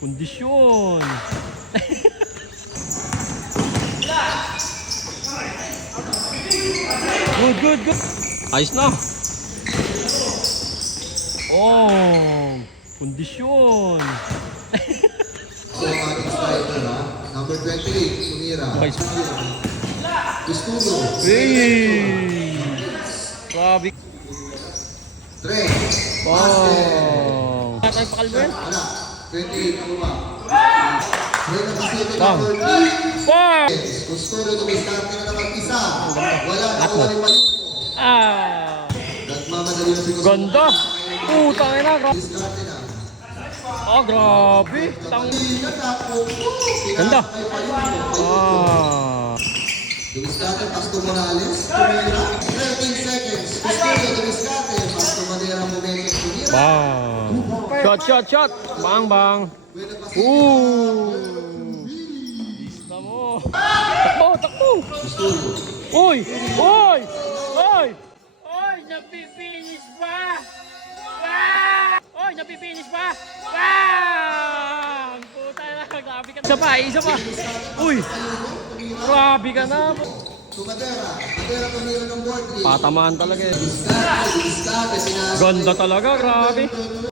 Kondisyon. Good. Ayos na. Oh, kondisyon. So, ating striker, ha? Number 28, Sumira. Nice. Estudo. Hey! Grabe. Trey. Oh. Tayo pa kalben. Anak, 28, Puma. Trey na Pacific, Bang. number 3. Wow! Estudo, dumistarte na naman isa. Wala na Ako. wala yung Ah! nagmamadali na si Gusto. Ganda! Putang ina, grabe. Diskarte na. Ah, grabe. Ganda. Ah. Dumiskate, Pasto Morales, Tumira. 13 seconds. Estudo, Dumiskate, Pasto Madera, Momentum, Tumira. Bang! Shot! Bang! Ooh! Lista mo. Takbo! Estudo. Uy! Napipinish pa! Oy! Napipinish pa! Bang! Puta na, grabe ka na. Isa pa! Uy! Grabe ka na! Madera, Tumira ng board 3. Patamaan talaga eh. Diskarte, Ganda talaga, grabe!